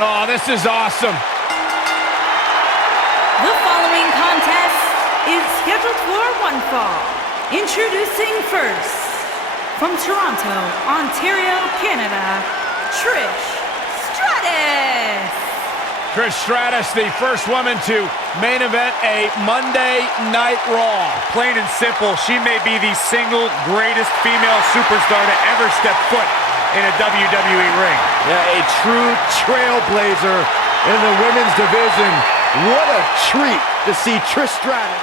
Oh, this is awesome. The following contest is scheduled for one fall. Introducing first, from Toronto, Ontario, Canada, Trish Stratus. Trish Stratus, the first woman to main event a Monday Night Raw. Plain and simple, she may be the single greatest female superstar to ever step foot in a WWE ring. Yeah, a true trailblazer in the women's division. What a treat to see Trish Stratus.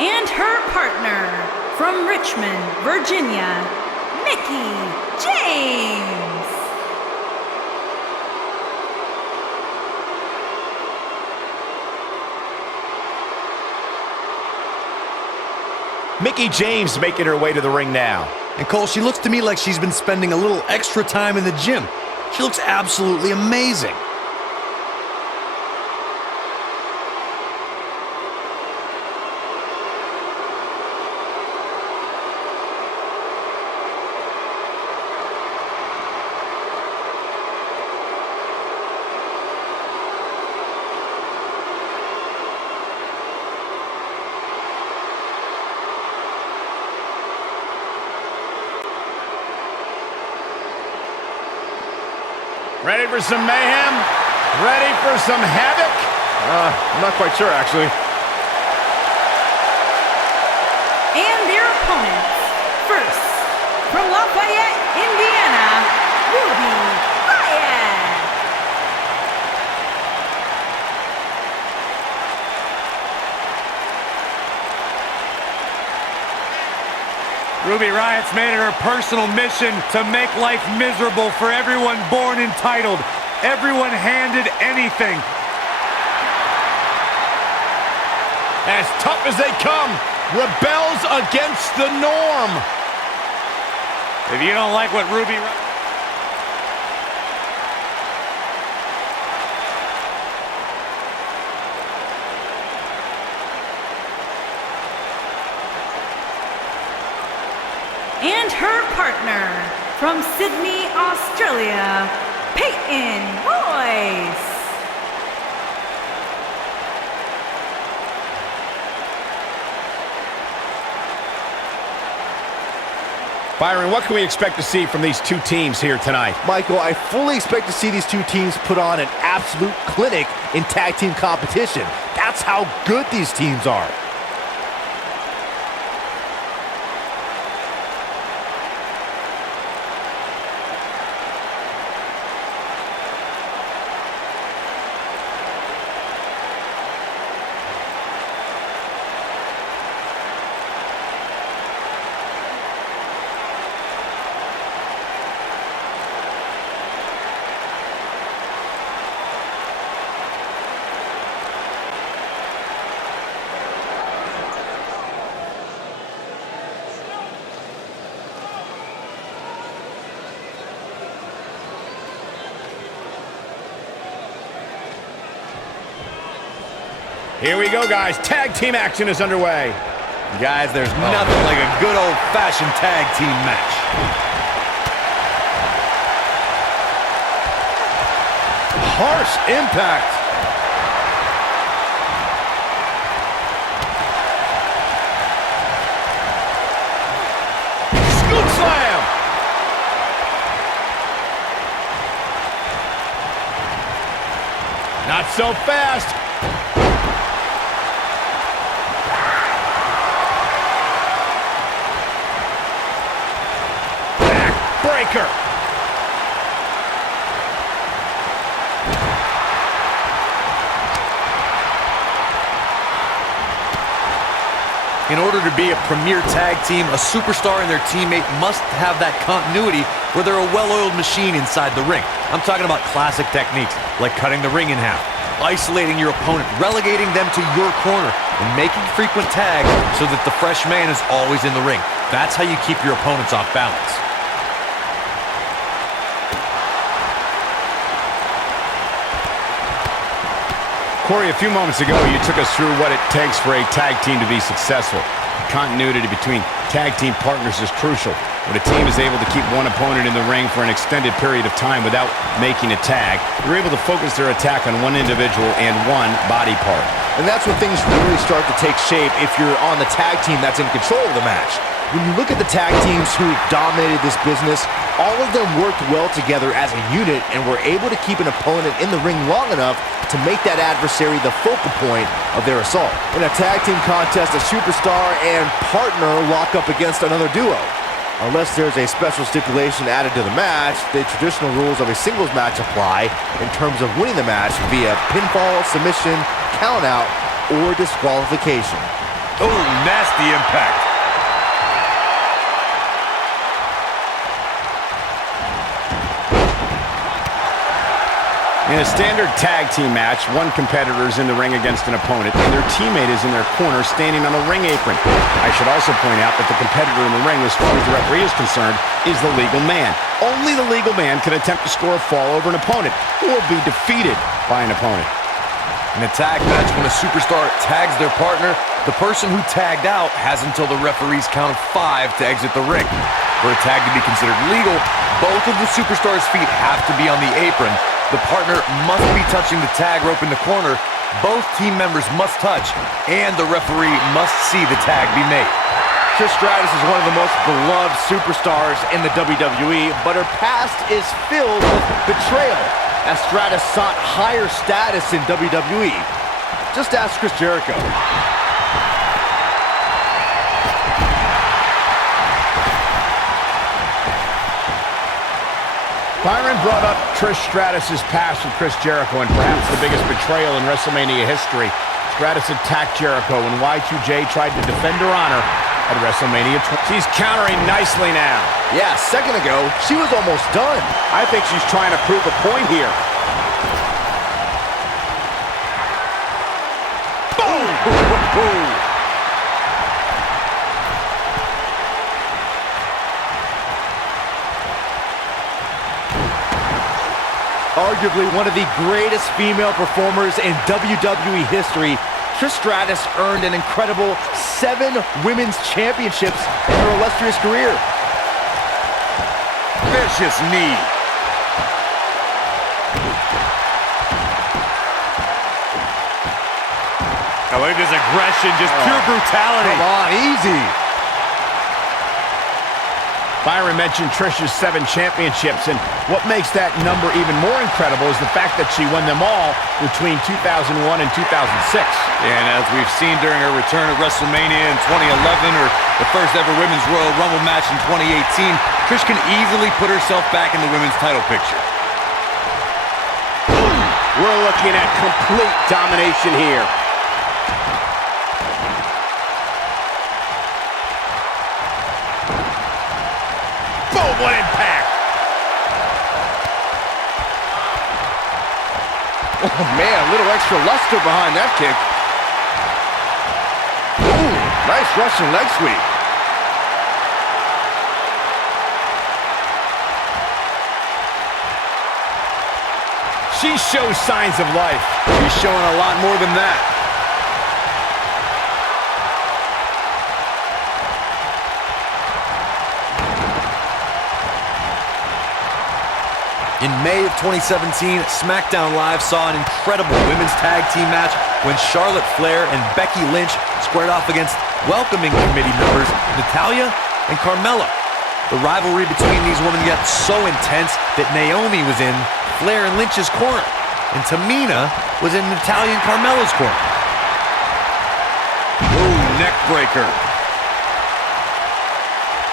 And her partner, from Richmond, Virginia, Mickie James. Mickie James making her way to the ring now. And Cole, she looks to me like she's been spending a little extra time in the gym. She looks absolutely amazing. Ready for some mayhem? Ready for some havoc? I'm not quite sure, actually. And their opponents, first, from Lafayette, Indiana, Riott. Ruby Riott's made it her personal mission to make life miserable for everyone born entitled, everyone handed anything. As tough as they come, rebels against the norm. If you don't like what Ruby Riott... And her partner, from Sydney, Australia, Peyton Royce. Byron, what can we expect to see from these two teams here tonight? Michael, I fully expect to see these two teams put on an absolute clinic in tag team competition. That's how good these teams are. Here we go, guys. Tag team action is underway. Guys, there's nothing like a good old-fashioned tag team match. Harsh impact. Scoop slam. Not so fast. Breaker. In order to be a premier tag team, a superstar and their teammate must have that continuity where they're a well-oiled machine inside the ring. I'm talking about classic techniques, like cutting the ring in half, isolating your opponent, relegating them to your corner, and making frequent tags so that the fresh man is always in the ring. That's how you keep your opponents off balance. Corey, a few moments ago, you took us through what it takes for a tag team to be successful. Continuity between tag team partners is crucial. When a team is able to keep one opponent in the ring for an extended period of time without making a tag, they're able to focus their attack on one individual and one body part. And that's when things really start to take shape if you're on the tag team that's in control of the match. When you look at the tag teams who dominated this business, all of them worked well together as a unit and were able to keep an opponent in the ring long enough to make that adversary the focal point of their assault. In a tag team contest, a superstar and partner lock up against another duo. Unless there's a special stipulation added to the match, the traditional rules of a singles match apply in terms of winning the match via pinfall, submission, countout, or disqualification. Oh, nasty impact. In a standard tag team match, one competitor is in the ring against an opponent, and their teammate is in their corner standing on a ring apron. I should also point out that the competitor in the ring, as far as the referee is concerned, is the legal man. Only the legal man can attempt to score a fall over an opponent or be defeated by an opponent. In a tag match, when a superstar tags their partner, the person who tagged out has until the referee's count of 5 to exit the ring. For a tag to be considered legal, both of the superstar's feet have to be on the apron. The partner must be touching the tag rope in the corner, both team members must touch, and the referee must see the tag be made. Trish Stratus is one of the most beloved superstars in the WWE, but her past is filled with betrayal, as Stratus sought higher status in WWE. Just ask Chris Jericho. Byron brought up Trish Stratus' past with Chris Jericho, and perhaps the biggest betrayal in WrestleMania history. Stratus attacked Jericho when Y2J tried to defend her honor at WrestleMania 20. She's countering nicely now. Yeah, a second ago, she was almost done. I think she's trying to prove a point here. Boom! Arguably one of the greatest female performers in WWE history, Trish Stratus earned an incredible 7 women's championships in her illustrious career. Vicious knee. I look at this aggression, just pure brutality. Come on, easy. Byron mentioned Trish's 7 championships, and what makes that number even more incredible is the fact that she won them all between 2001 and 2006. And as we've seen during her return at WrestleMania in 2011 or the first ever Women's Royal Rumble match in 2018, Trish can easily put herself back in the women's title picture. We're looking at complete domination here. Boom, what impact! Oh man, a little extra luster behind that kick. Ooh, nice Russian leg sweep. She shows signs of life. She's showing a lot more than that. In May of 2017, SmackDown Live saw an incredible women's tag team match when Charlotte Flair and Becky Lynch squared off against welcoming committee members Natalya and Carmella. The rivalry between these women got so intense that Naomi was in Flair and Lynch's corner, and Tamina was in Natalya and Carmella's corner. Ooh, neck breaker.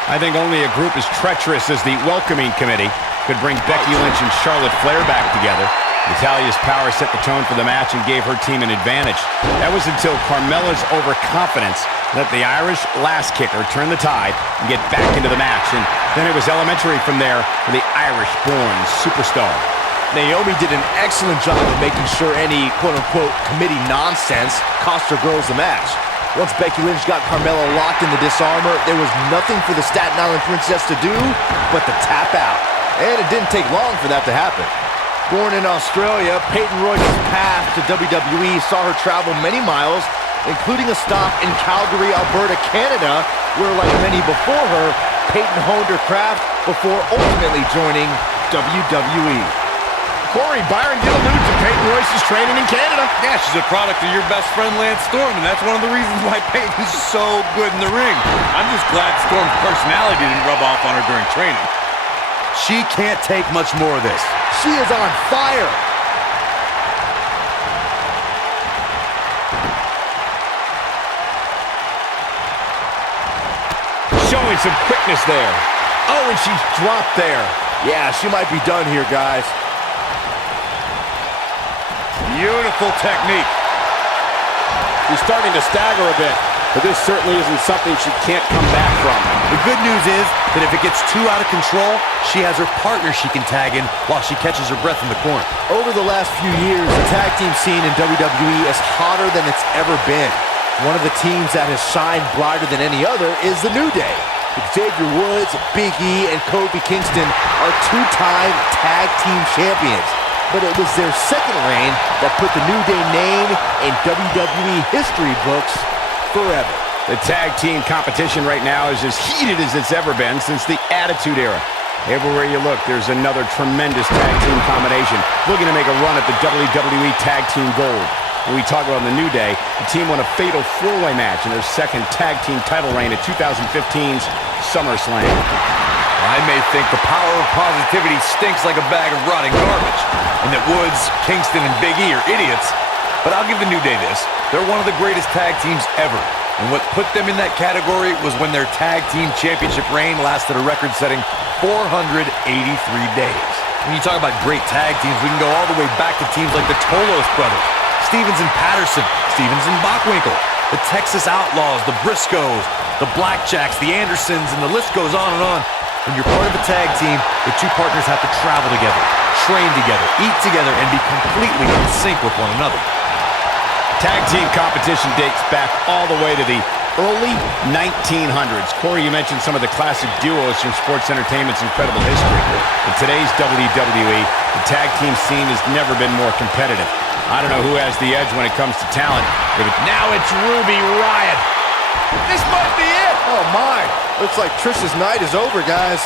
I think only a group as treacherous as the welcoming committee could bring Becky Lynch and Charlotte Flair back together. Natalya's power set the tone for the match and gave her team an advantage. That was until Carmella's overconfidence let the Irish lass kicker turn the tide and get back into the match. And then it was elementary from there for the Irish-born superstar. Naomi did an excellent job of making sure any quote-unquote committee nonsense cost her girls the match. Once Becky Lynch got Carmella locked in the disarmor, there was nothing for the Staten Island Princess to do but to tap out. And it didn't take long for that to happen. Born in Australia, Peyton Royce's path to WWE saw her travel many miles, including a stop in Calgary, Alberta, Canada, where, like many before her, Peyton honed her craft before ultimately joining WWE. Corey, Byron did allude to Peyton Royce's training in Canada. Yeah, she's a product of your best friend, Lance Storm, and that's one of the reasons why Peyton's so good in the ring. I'm just glad Storm's personality didn't rub off on her during training. She can't take much more of this. She is on fire. Showing some quickness there. Oh, and she's dropped there. Yeah, she might be done here, guys. Beautiful technique. She's starting to stagger a bit, but this certainly isn't something she can't come back from. The good news is that if it gets too out of control, she has her partner she can tag in while she catches her breath in the corner. Over the last few years, the tag team scene in WWE is hotter than it's ever been. One of the teams that has shined brighter than any other is the New Day. Xavier Woods, Big E, and Kofi Kingston are two-time tag team champions. But it was their second reign that put the New Day name in WWE history books forever. The tag team competition right now is as heated as it's ever been since the Attitude Era. Everywhere you look, there's another tremendous tag team combination looking to make a run at the WWE Tag Team Gold. When we talk about the New Day, the team won a fatal four-way match in their second tag team title reign at 2015's SummerSlam. I may think the power of positivity stinks like a bag of rotting garbage, and that Woods, Kingston, and Big E are idiots, but I'll give the New Day this. They're one of the greatest tag teams ever, and what put them in that category was when their tag team championship reign lasted a record-setting 483 days. When you talk about great tag teams, we can go all the way back to teams like the Tolos brothers, Stevens and Patterson, Stevens and Bockwinkel, the Texas Outlaws, the Briscoes, the Blackjacks, the Andersons, and the list goes on and on. When you're part of a tag team, the two partners have to travel together, train together, eat together, and be completely in sync with one another. Tag team competition dates back all the way to the early 1900s. Corey, you mentioned some of the classic duos from sports entertainment's incredible history. In today's WWE, the tag team scene has never been more competitive. I don't know who has the edge when it comes to talent. Now it's Ruby Riott. This might be it. Oh, my. Looks like Trish's night is over, guys.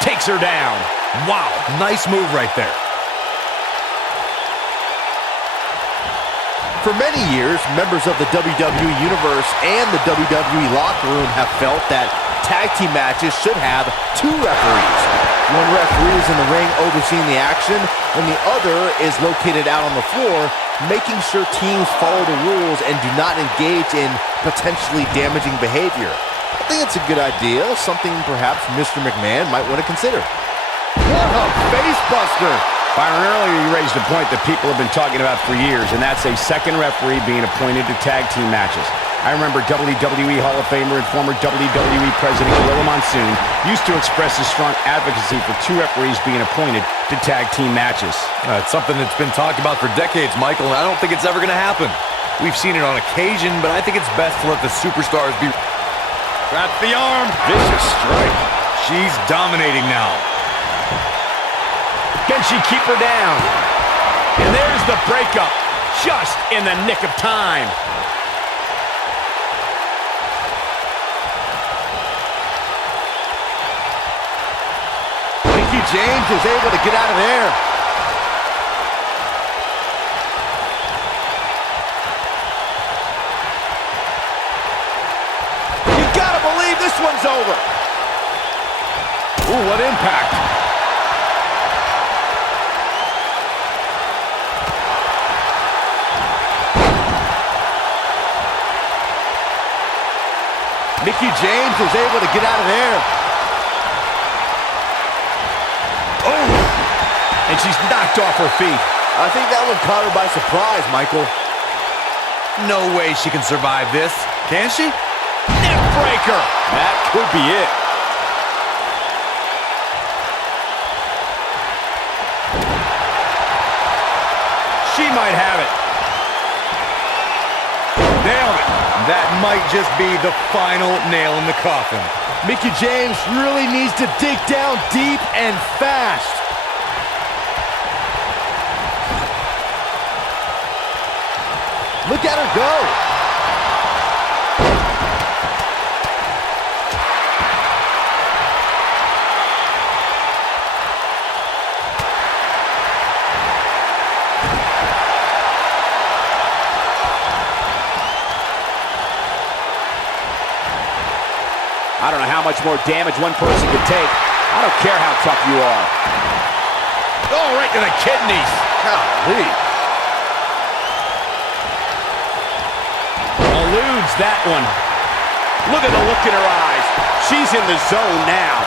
Takes her down. Wow, nice move right there. For many years, members of the WWE Universe and the WWE locker room have felt that tag team matches should have two referees. One referee is in the ring overseeing the action, and the other is located out on the floor, making sure teams follow the rules and do not engage in potentially damaging behavior. I think it's a good idea, something perhaps Mr. McMahon might want to consider. What a face buster! Byron, earlier you raised a point that people have been talking about for years, and that's a second referee being appointed to tag team matches. I remember WWE Hall of Famer and former WWE President Gorilla Monsoon used to express his strong advocacy for two referees being appointed to tag team matches. It's something that's been talked about for decades, Michael, and I don't think it's ever going to happen. We've seen it on occasion, but I think it's best to let the superstars be... Wraps the arm. Vicious strike. She's dominating now. Can she keep her down? And there's the breakup, just in the nick of time. Mickie James is able to get out of there. You gotta believe this one's over. Ooh, what impact. Mickie James is able to get out of there. Oh! And she's knocked off her feet. I think that one caught her by surprise, Michael. No way she can survive this. Can she? Neck breaker! That could be it. She might have it. Nailed it. That might just be the final nail in the coffin. Mickie James really needs to dig down deep and fast. Look at her go. I don't know how much more damage one person could take. I don't care how tough you are. Oh, right to the kidneys. Golly. Eludes that one. Look at the look in her eyes. She's in the zone now.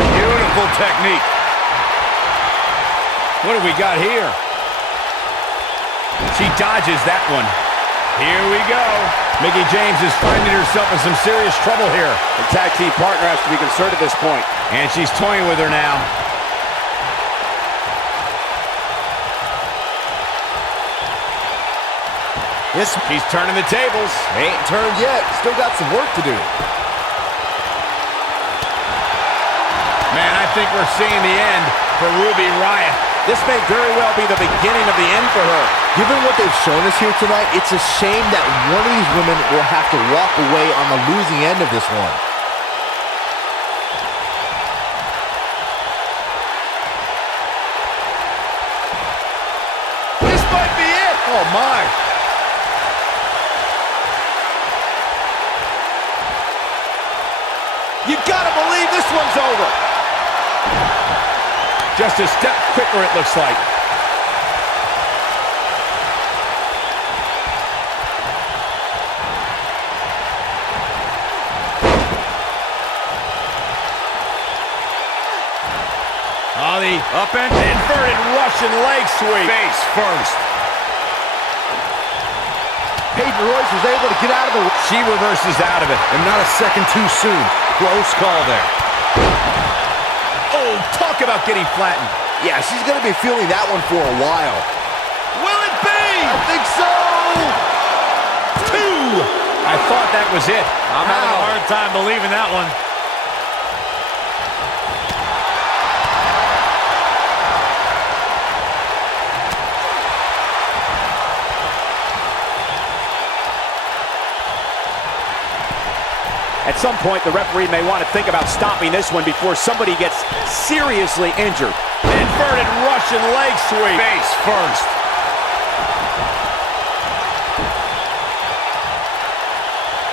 Beautiful technique. What do we got here? She dodges that one. Here we go. Mickie James is finding herself in some serious trouble here. The tag team partner has to be concerned at this point. And she's toying with her now. She's turning the tables. Ain't turned yet. Still got some work to do. Man, I think we're seeing the end for Ruby Riott. This may very well be the beginning of the end for her. Given what they've shown us here tonight, it's a shame that one of these women will have to walk away on the losing end of this one. This might be it. Oh, my. You gotta believe this one's over. Just a step quicker, it looks like. Oh, the up and inverted Russian leg sweep. Face first. Peyton Royce was able to get out of the... She reverses out of it. And not a second too soon. Close call there. Oh, talk about getting flattened. Yeah, she's going to be feeling that one for a while. Will it be? I think so! 2. I thought that was it. I'm having a hard time believing that one. At some point, the referee may want to think about stopping this one before somebody gets seriously injured. Inverted Russian leg sweep. Face first.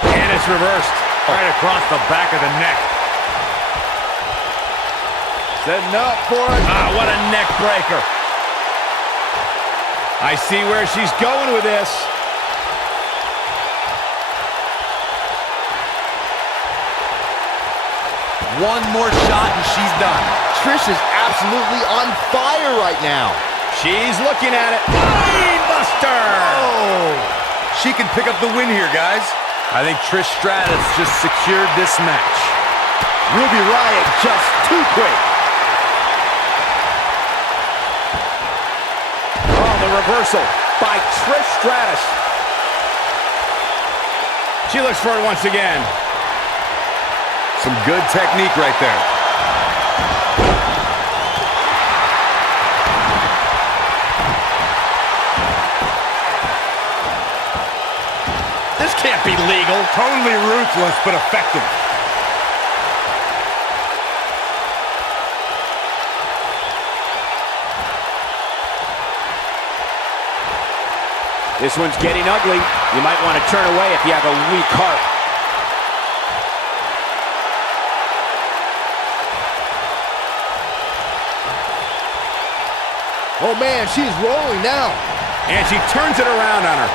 And it's reversed. Right across the back of the neck. Setting up for it. Ah, what a neck breaker. I see where she's going with this. One more shot and she's done. Trish is absolutely on fire right now. She's looking at it. Buster! Oh, she can pick up the win here, guys. I think Trish Stratus just secured this match. Ruby Riott just too quick. Oh, the reversal by Trish Stratus. She looks for it once again. Some good technique right there. This can't be legal. Totally ruthless, but effective. This one's getting ugly. You might want to turn away if you have a weak heart. Oh, man, she's rolling now. And she turns it around on her.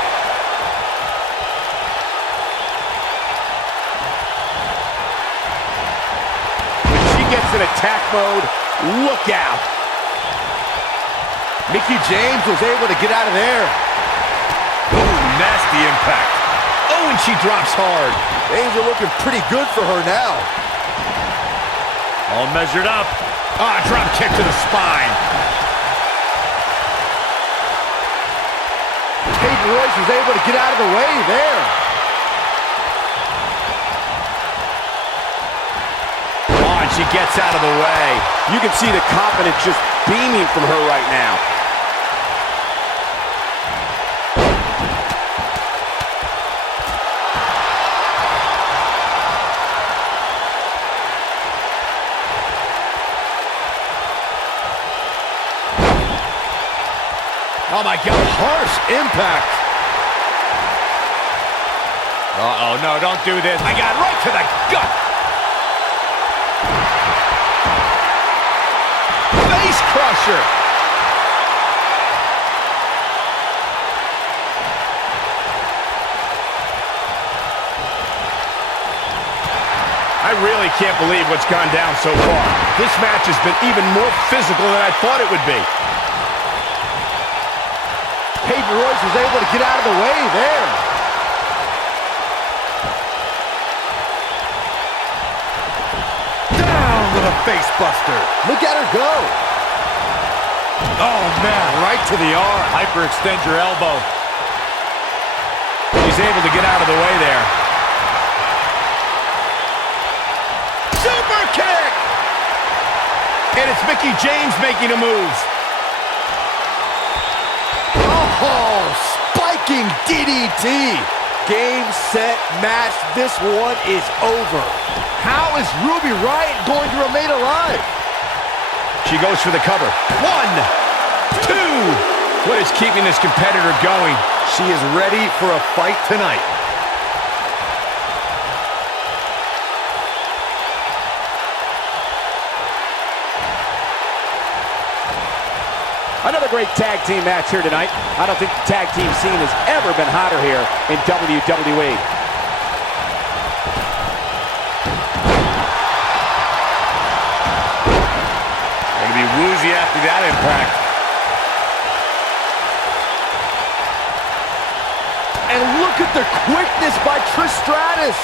When she gets in attack mode, look out. Mickie James was able to get out of there. Ooh, nasty impact. Oh, and she drops hard. Things are looking pretty good for her now. All measured up. Ah, drop kick to the spine. Peyton Royce was able to get out of the way there. Oh, and she gets out of the way. You can see the confidence just beaming from her right now. Oh, my God. Harsh impact. Uh-oh, no, don't do this. I got right to the gut. Face crusher. I really can't believe what's gone down so far. This match has been even more physical than I thought it would be. Peyton Royce was able to get out of the way there. Down with a face buster. Look at her go. Oh, man, right to the arm. Hyperextend your elbow. He's able to get out of the way there. Super kick! And it's Mickie James making a move. Oh, spiking DDT. Game, set, match. This one is over. How is Ruby Riott going to remain alive? She goes for the cover. 1, 2. What is keeping this competitor going? She is ready for a fight tonight. Another great tag team match here tonight. I don't think the tag team scene has ever been hotter here in WWE. Gonna be woozy after that impact. And look at the quickness by Trish Stratus.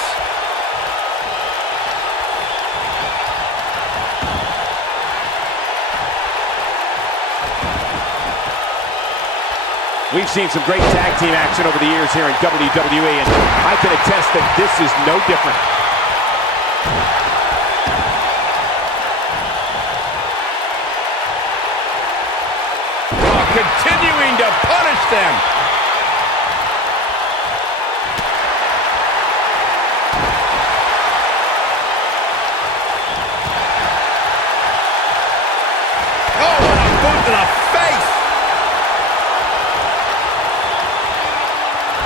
We've seen some great tag team action over the years here in WWE, and I can attest that this is no different. Oh, continuing to punish them. Oh, what a boot to the face!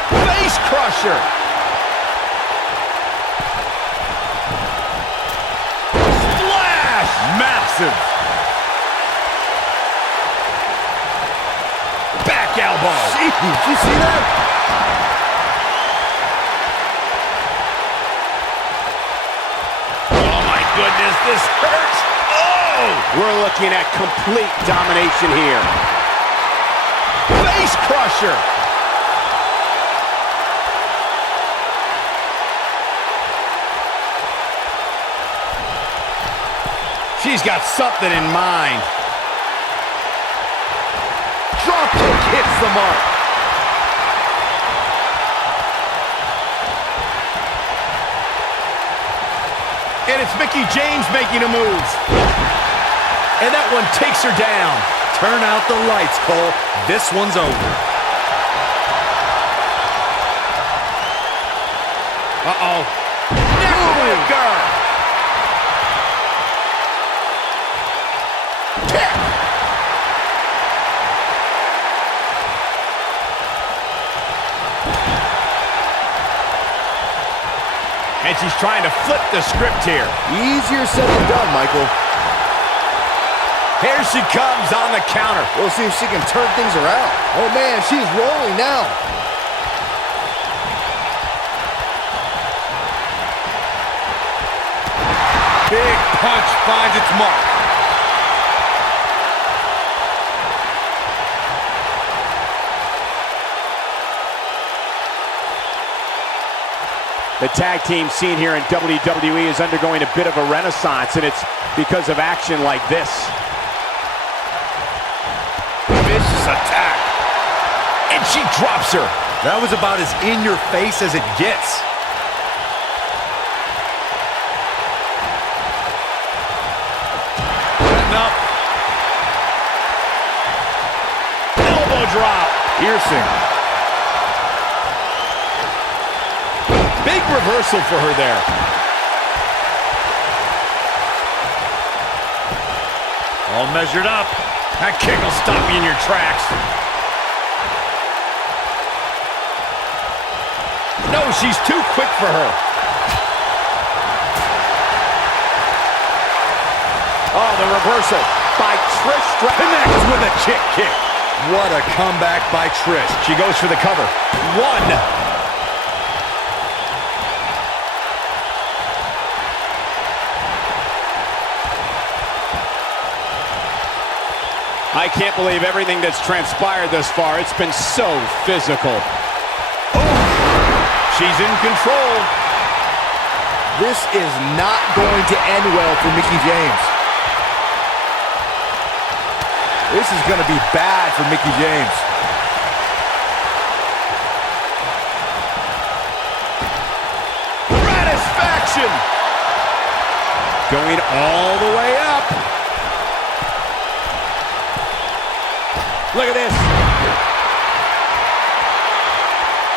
Face crusher. Splash! Massive! Back elbow. Gee, did you see that? Oh my goodness, this hurts. Oh! We're looking at complete domination here. Face crusher. She's got something in mind. Drop kick hits the mark. And it's Mickie James making a move. And that one takes her down. Turn out the lights, Cole. This one's over. Uh-oh. Neckbreaker. Kick. And she's trying to flip the script here. Easier said than done, Michael. Here she comes on the counter. We'll see if she can turn things around. Oh, man, she's rolling now. Big punch finds its mark. The tag team scene here in WWE is undergoing a bit of a renaissance, and it's because of action like this. Vicious attack. And she drops her. That was about as in your face as it gets. Setting up. Elbow drop. Piercing. Big reversal for her there. All measured up. That kick will stop you in your tracks. No, she's too quick for her. Oh, the reversal by Trish Stratus. Connects with a chick kick. What a comeback by Trish. She goes for the cover. One. I can't believe everything that's transpired thus far. It's been so physical. She's in control. This is not going to end well for Mickie James. This is going to be bad for Mickie James. Satisfaction. Going all the way up. Look at this.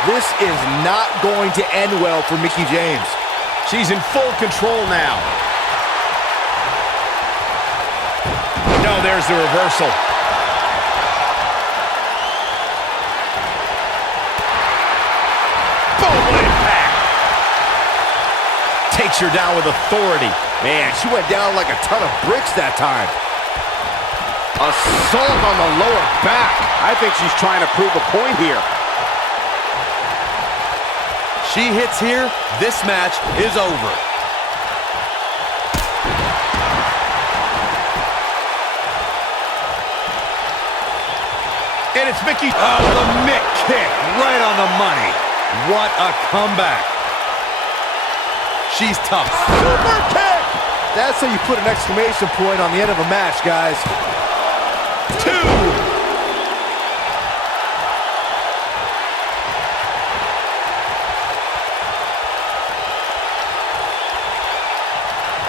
This is not going to end well for Mickie James. She's in full control now. No, there's the reversal. Boom, what impact. Takes her down with authority. Man, she went down like a ton of bricks that time. Assault on the lower back. I think she's trying to prove a point here. She hits here, this match is over. And it's Mickie. Oh, the Mick kick right on the money. What a comeback. She's tough. Super kick! That's how you put an exclamation point on the end of a match, guys. Two.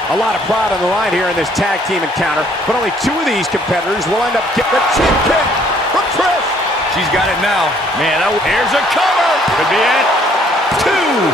A lot of pride on the line here in this tag team encounter, but only two of these competitors will end up getting the chin kick from Trish. She's got it now. Man, here's a cover. Could be it. Two.